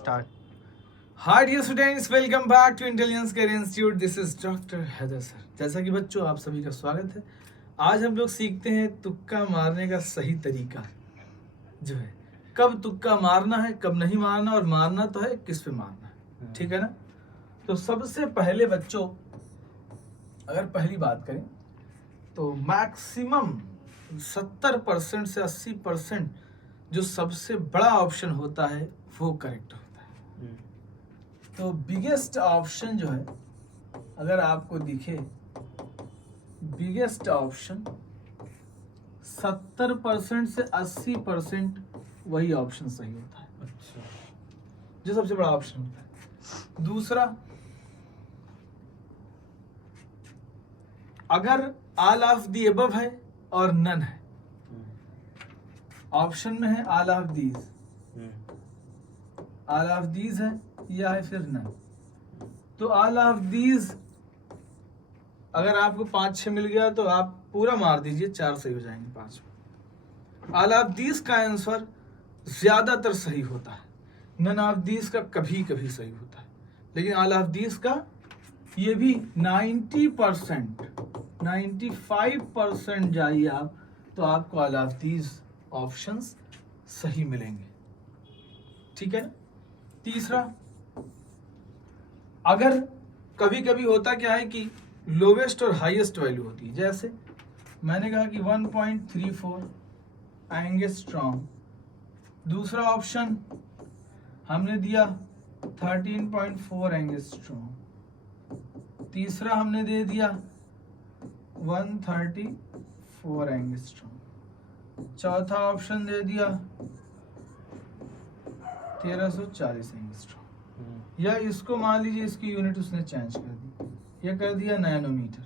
Start. Hi dear students, welcome back to intelligence career institute. This is doctor Haidar sir. जैसा कि बच्चों आप सभी का स्वागत है। आज हम लोग सीखते हैं तुक्का मारने का सही तरीका जो है, कब तुक्का मारना है, कब नहीं मारना, और मारना तो है किस पे मारना है, ठीक है ना। तो सबसे पहले बच्चों, अगर पहली बात करें तो मैक्सिमम 70% से 80% जो सबसे बड़ा ऑप्शन होता है वो करेक्ट होता है। तो बिगेस्ट ऑप्शन जो है, अगर आपको दिखे, बिगेस्ट ऑप्शन 70% से 80% वही ऑप्शन सही होता है। अच्छा, जो सबसे बड़ा ऑप्शन होता है। दूसरा, अगर ऑल ऑफ दी अबव है और नन है, ऑप्शन में है all of these, all of these है या है फिर नन, तो ऑल ऑफ दीज अगर आपको 5-6 मिल गया तो आप पूरा मार दीजिए, 4 सही हो जाएंगे 5 में। ऑल ऑफ दीज का आंसर ज्यादातर सही होता है, नन ऑफ दीज का कभी कभी सही होता है, लेकिन ऑल ऑफ दीज का ये भी 90%, 95% जाइए आप तो आपको ऑल ऑफ दीज ऑप्शंस सही मिलेंगे, ठीक है ना। तीसरा, अगर कभी कभी होता क्या है कि लोवेस्ट और हाईएस्ट वैल्यू होती है, जैसे मैंने कहा कि 1.34 एंगस्ट्रॉम, दूसरा ऑप्शन हमने दिया 13.4 एंगस्ट्रॉम, तीसरा हमने दे दिया 134 एंगस्ट्रॉम, चौथा ऑप्शन दे दिया 1340 एंगस्ट्रॉम, या इसको मान लीजिए इसकी यूनिट उसने चेंज कर दी, ये कर दिया नैनोमीटर।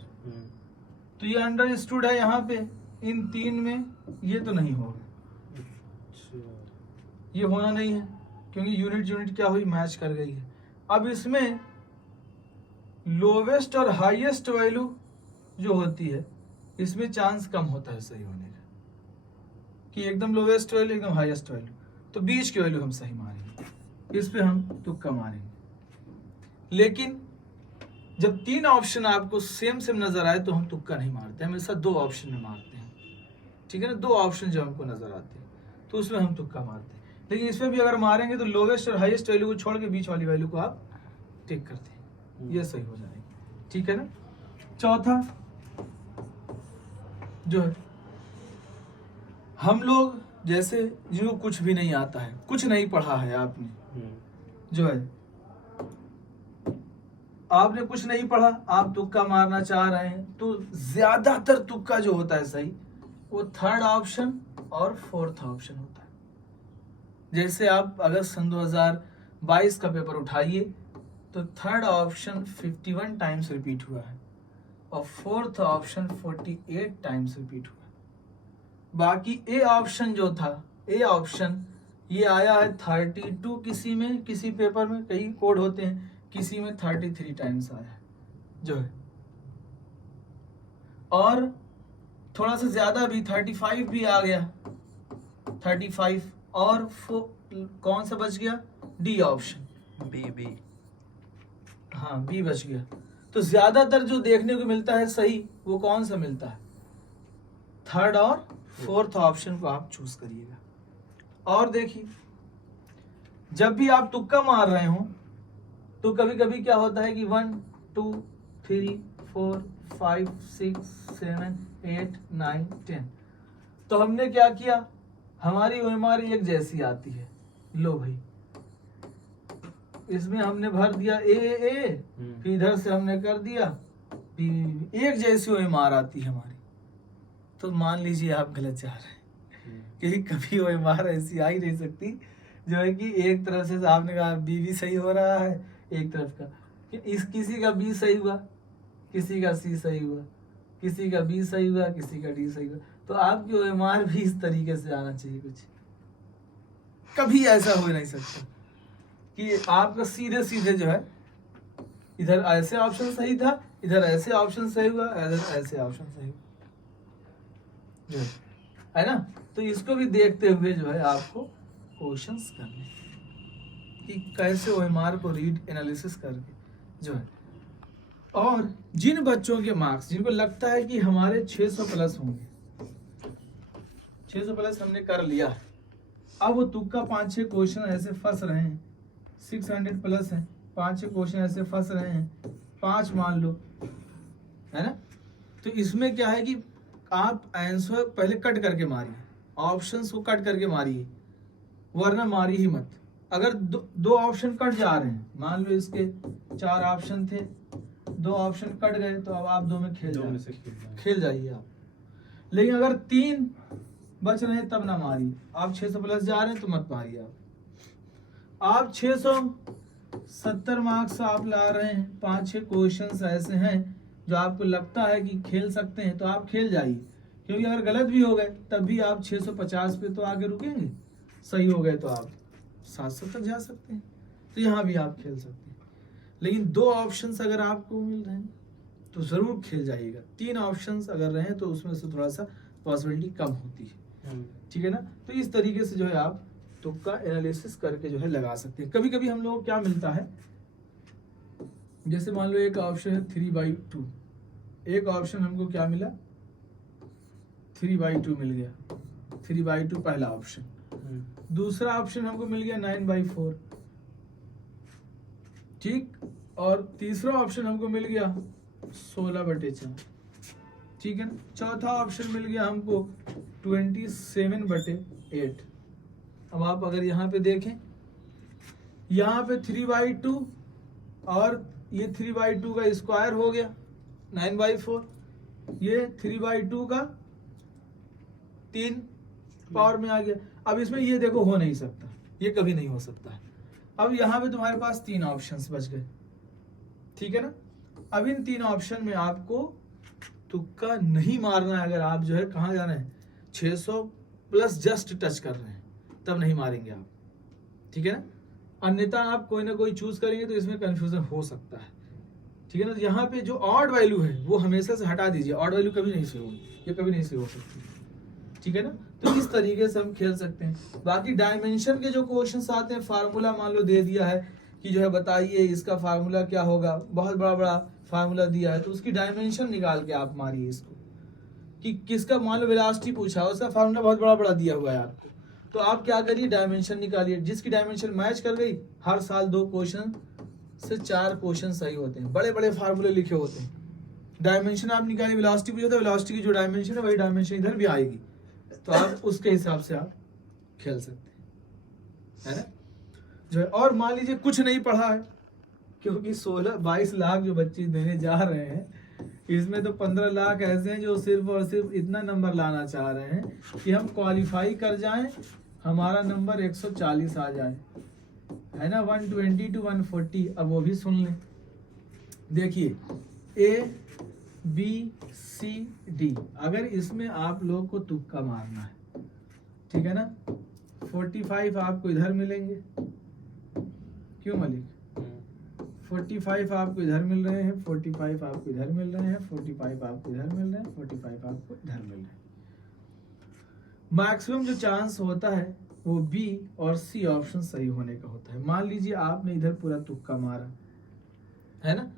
तो ये अंडरस्टूड है यहाँ पे, इन तीन में ये तो नहीं होगा, ये होना नहीं है, क्योंकि यूनिट क्या हुई, मैच कर गई है। अब इसमें लोवेस्ट और हाईएस्ट वैल्यू जो होती है, इसमें चांस कम होता है सही होने का, कि एकदम लोवेस्ट वैल्यू एकदम हाईएस्ट वैल्यू, तो बीच की वैल्यू हम सही मारेंगे, इस पे हम तुक्का मारेंगे। लेकिन जब 3 ऑप्शन आपको सेम नजर आए तो हम तुक्का नहीं मारते, हमेशा 2 ऑप्शन में मारते हैं, ठीक है ना। 2 ऑप्शन जब हमको नजर आते हैं तो उसमें हम तुक्का मारते हैं, लेकिन इसमें भी अगर मारेंगे तो लोवेस्ट और हाईएस्ट वैल्यू को छोड़ के बीच वाली वैल्यू को आप टिक करते हैं, ये सही हो जाएगी, ठीक है ना। चौथा जो है, हम लोग जैसे जिनको कुछ भी नहीं आता है, कुछ नहीं पढ़ा है आपने, जो है आपने कुछ नहीं पढ़ा, आप तुक्का मारना चाह रहे हैं, तो ज्यादातर तुक्का जो होता है सही वो थर्ड ऑप्शन और फोर्थ ऑप्शन होता है। जैसे आप अगर सन 2022 का पेपर उठाइए तो थर्ड ऑप्शन 51 टाइम्स रिपीट हुआ है और फोर्थ ऑप्शन 48 टाइम्स रिपीट हुआ है। बाकी ए ऑप्शन जो था, ए ऑप्शन ये आया है 32, किसी में, किसी पेपर में कई कोड होते हैं, किसी में 33 टाइम्स आया है जो है, और थोड़ा सा ज्यादा भी 35 भी आ गया, 35, और कौन सा बच गया, डी ऑप्शन, बी, हाँ बी बच गया। तो ज्यादातर जो देखने को मिलता है सही वो कौन सा मिलता है, थर्ड और फोर्थ ऑप्शन को आप चूज करिएगा। और देखिए, जब भी आप तुक्का मार रहे हो तो कभी कभी क्या होता है कि 1 2 3 4 5 6 7 8 9 10, तो हमने क्या किया, हमारी OMR एक जैसी आती है, लो भाई इसमें हमने भर दिया ए, फिर इधर से हमने कर दिया बी, एक जैसी OMR आती है हमारी, तो मान लीजिए आप गलत जा रहे हैं, क्योंकि कभी OMR ऐसी आ ही नहीं सकती जो है कि एक तरफ से आपने कहा बी भी सही हो रहा है, एक तरफ का कि किसी का बी सही हुआ, किसी का सी सही हुआ, किसी का बी सही हुआ, किसी का डी सही हुआ, तो आपकी OMR भी इस तरीके से आना चाहिए। कुछ कभी ऐसा हो नहीं सकता कि आपका सीधे सीधे जो है, इधर ऐसे ऑप्शन सही था, इधर ऐसे ऑप्शन सही हुआ, इधर ऐसे ऑप्शन सही हुआ, है ना। तो इसको भी देखते हुए जो है आपको क्वेश्चंस करने, कि कैसे OMR को रीड एनालिसिस करके जो है। और जिन बच्चों के मार्क्स जिनको लगता है कि हमारे 600 प्लस होंगे, 600 प्लस हमने कर लिया है, अब वो तुक्का 5-6 क्वेश्चन ऐसे फंस रहे हैं, 600 प्लस हैं, 5-6 क्वेश्चन ऐसे फंस रहे हैं, 5 मान लो, है ना। तो इसमें क्या है कि आप आंसर पहले कट करके मारिए, ऑप्शंस को कट करके मारिए, वरना मारी ही मत। अगर दो ऑप्शन कट जा रहे हैं, मान लो इसके 4 ऑप्शन थे, 2 ऑप्शन कट गए, तो अब आप 2 में खेल जाइए आप। लेकिन अगर 3 बच रहे हैं तब ना मारिए। आप 600 प्लस जा रहे हैं तो मत मारिए। आप 670 मार्क्स आप ला रहे हैं, 5-6 क्वेश्चंस ऐसे हैं जो आपको लगता है कि खेल सकते हैं, तो आप खेल जाइए, क्योंकि अगर गलत भी हो गए तब भी आप 650 पे तो आगे रुकेंगे, सही हो गए तो आप 700 तक जा सकते हैं, तो यहाँ भी आप खेल सकते हैं। लेकिन 2 ऑप्शंस अगर आपको मिल रहे हैं तो ज़रूर खेल जाइएगा। 3 ऑप्शंस अगर रहे तो उसमें से थोड़ा सा पॉसिबिलिटी कम होती है, ठीक है ना। तो इस तरीके से जो है आप तुक्का एनालिसिस करके जो है लगा सकते हैं। कभी कभी हम लोगों को क्या मिलता है, जैसे मान लो एक ऑप्शन है 3/2, एक ऑप्शन हमको क्या मिला 3/2 मिल गया, 3/2 पहला ऑप्शन। दूसरा ऑप्शन हमको मिल गया 9/4, ठीक। और तीसरा ऑप्शन हमको मिल गया 16/4, ठीक है ना। चौथा ऑप्शन मिल गया हमको 27/8। अब आप अगर यहाँ पे देखें, यहाँ पे 3/2 और ये 3/2 का स्क्वायर हो गया 9/4, ये 3/2 का 3 पावर में आ गया। अब इसमें ये देखो हो नहीं सकता, ये कभी नहीं हो सकता है। अब यहाँ पे तुम्हारे पास 3 ऑप्शंस बच गए, ठीक है ना। अब इन 3 ऑप्शन में आपको तुक्का नहीं मारना है। अगर आप जो है कहाँ जा रहे हैं 600 प्लस जस्ट टच कर रहे हैं तब नहीं मारेंगे आप, ठीक है ना। अन्यथा आप कोई ना कोई चूज करेंगे तो इसमें कंफ्यूजन हो सकता है, ठीक है ना। यहाँ पे जो ऑड वैल्यू है वो हमेशा से हटा दीजिए, ऑड वैल्यू कभी नहीं सही होगी, ये कभी नहीं सही हो सकती, ठीक है ना। तो इस तरीके से हम खेल सकते हैं। बाकी डायमेंशन के जो क्वेश्चंस आते हैं, फार्मूला मान लो दे दिया है कि जो है बताइए इसका फार्मूला क्या होगा, बहुत बड़ा बड़ा फार्मूला दिया है, तो उसकी डायमेंशन निकाल के आप मारिए इसको, कि किसका मान लो वेलोसिटी पूछा है, उसका फार्मूला बहुत बड़ा बड़ा दिया हुआ है आपको, तो आप क्या करिए डायमेंशन निकालिए, जिसकी डायमेंशन मैच कर गई, हर साल 2 क्वेश्चन से 4 क्वेश्चन सही होते हैं, बड़े बड़े फार्मूले लिखे होते हैं। डायमेंशन आप निकालिए, वेलोसिटी पूछा था, वेलोसिटी की जो डायमेंशन है वही डायमेंशन इधर भी आएगी, तो आप उसके हिसाब से आप खेल सकते हैं, है ना जो है। और मान लीजिए कुछ नहीं पढ़ा है, क्योंकि 16-22 लाख जो बच्चे देने जा रहे हैं, इसमें तो 15 लाख ऐसे हैं जो सिर्फ और सिर्फ इतना नंबर लाना चाह रहे हैं कि हम क्वालिफाई कर जाएं, हमारा नंबर 140 आ जाए, है ना, 120 to 140। अब वो भी सुन लें, देखिए ABCD, अगर इसमें आप लोग को तुक्का मारना है, ठीक है ना, 45 आपको इधर मिलेंगे, क्यों मलिक, 45 आपको इधर मिल रहे हैं, 45 आपको इधर मिल रहे हैं, 45 आपको इधर मिल रहे हैं, 45 आपको इधर मिल रहे हैं। मैक्सिमम जो चांस होता है वो B और C ऑप्शन सही होने का होता है। मान लीजिए आपने इधर पूरा तुक्का मारा, है ना,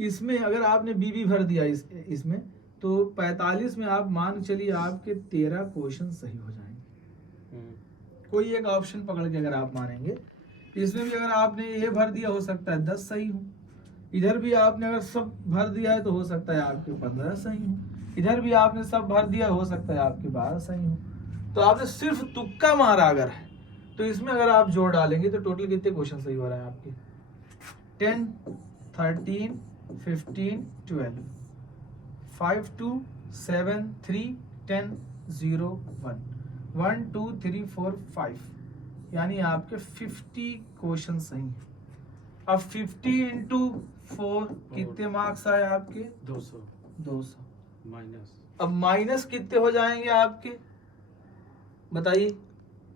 इसमें अगर आपने B भी भर दिया इसमें, तो 45 में आप मान चलिए आपके 13 क्वेश्चन सही हो जाएंगे। कोई एक ऑप्शन पकड़ के अगर आप मानेंगे, इसमें भी अगर आपने ये भर दिया हो सकता है 10 सही हो, इधर भी आपने अगर सब भर दिया है तो हो सकता है आपके 15 सही हो, इधर भी आपने सब भर दिया हो सकता है आपके 12 सही हो। तो आपने सिर्फ तुक्का मारा अगर है, तो इसमें अगर आप जोड़ डालेंगे तो टोटल कितने क्वेश्चन सही हो रहा है आपके, 10, 13, 15, 12, 5, 2, 7, 3, 10, 0, 1, 1, 2, 3, 4, 5, यानी आपके 50 क्वेश्चन सही हैं। अब 50 इंटू 4 कितने मार्क्स आए आपके, 200 माइनस। अब माइनस कितने हो जाएंगे आपके, बताइए,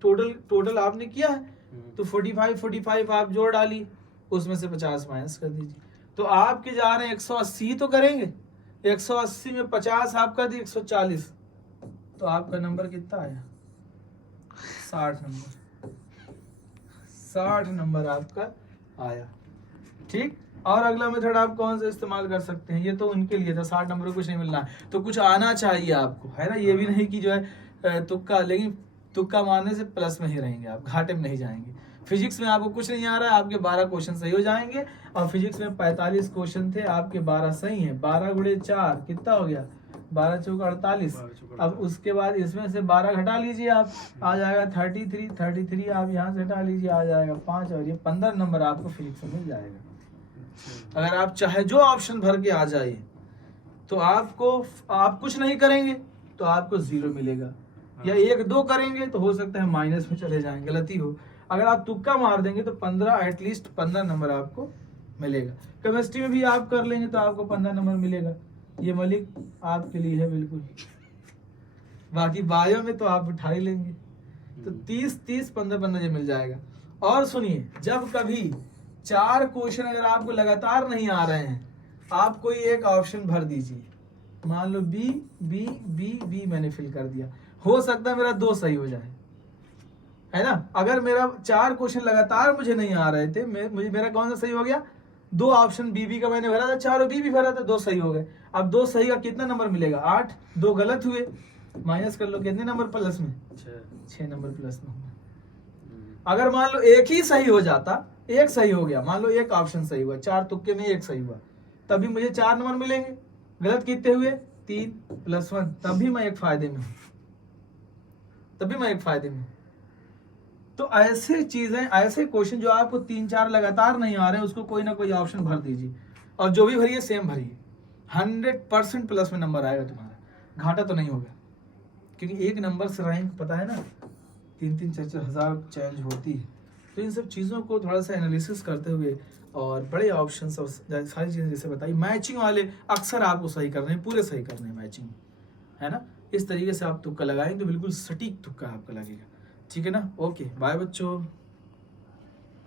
टोटल आपने किया है तो 45 आप जोड़ डालिए, उसमें से 50 माइनस कर दीजिए, तो आपके जा रहे हैं 180 तो करेंगे, 180 में 50 आपका दी 140, तो आपका नंबर कितना आया 60 नंबर, 60 नंबर आपका आया। ठीक, और अगला मेथड आप कौन सा इस्तेमाल कर सकते हैं, ये तो उनके लिए था, 60 नंबर कुछ नहीं मिलना है तो कुछ आना चाहिए आपको, है ना। ये भी नहीं कि जो है तुक्का, लेकिन तुक्का मारने से प्लस में ही रहेंगे आप, घाटे में नहीं जाएंगे। फिजिक्स में आपको कुछ नहीं आ रहा है, आपके 12 क्वेश्चन सही हो जाएंगे। और फिजिक्स में 45 क्वेश्चन थे, आपके 12 सही हैं। 12 गुणे 4 कितना हो गया, 12 चौक 48। अब उसके बाद इसमें से 12 घटा लीजिए आप, आ जाएगा 33। 33 आप यहाँ से हटा लीजिए, आ जाएगा 5, और ये 15 नंबर आपको फिजिक्स में मिल जाएगा। अगर आप चाहे जो ऑप्शन भर के आ जाइए तो आपको, आप कुछ नहीं करेंगे तो आपको 0 मिलेगा, या 1-2 करेंगे तो हो सकता है माइनस में चले जाएंगे, गलती हो। अगर आप तुक्का मार देंगे तो 15, एटलीस्ट 15 नंबर आपको मिलेगा। केमिस्ट्री में भी आप कर लेंगे तो आपको 15 नंबर मिलेगा। ये मलिक आपके लिए है बिल्कुल। बाकी बायो में तो आप उठा ही लेंगे, तो 30, 15 ये मिल जाएगा। और सुनिए, जब कभी 4 क्वेश्चन अगर आपको लगातार नहीं आ रहे हैं, आप कोई एक ऑप्शन भर दीजिए। मान लो बी बी बी बी मैंने फिल कर दिया, हो सकता है मेरा 2 सही हो जाए, है ना। अगर मेरा 4 क्वेश्चन लगातार मुझे नहीं आ रहे थे, मेरा कौन सा सही हो गया, 2 ऑप्शन बी का मैंने भरा था, 4 बी भरा था, 2 सही हो गए। अब 2 सही का कितना नंबर मिलेगा, 8। 2 गलत हुए, माइनस कर लो, कितने नंबर प्लस में, 6 नंबर प्लस में। अगर मान लो एक ही सही हो जाता, एक सही हो गया, मान लो एक ऑप्शन सही हुआ, 4 तुक्के में 1 सही हुआ, तभी मुझे 4 नंबर मिलेंगे। गलत कितने हुए, 3 + 1, तभी मैं एक फायदे में हूं, तो ऐसे चीजें, ऐसे क्वेश्चन जो आपको 3-4 लगातार नहीं आ रहे हैं, उसको कोई ना कोई ऑप्शन भर दीजिए, और जो भी भरिए सेम भरिए, 100% प्लस में नंबर आएगा तुम्हारा, घाटा तो नहीं होगा। क्योंकि एक नंबर से रैंक पता है ना 3-4 हज़ार चेंज होती है। तो इन सब चीज़ों को थोड़ा सा एनालिसिस करते हुए, और बड़े ऑप्शंस और सारी चीज़ें जैसे बताई, मैचिंग वाले अक्सर आपको सही करने हैं, पूरे सही करने हैं मैचिंग, है ना। इस तरीके से आप तुक्का लगाएंगे तो बिल्कुल सटीक तुक्का आपका लगेगा। ठीक है ना, ओके, बाय बच्चों।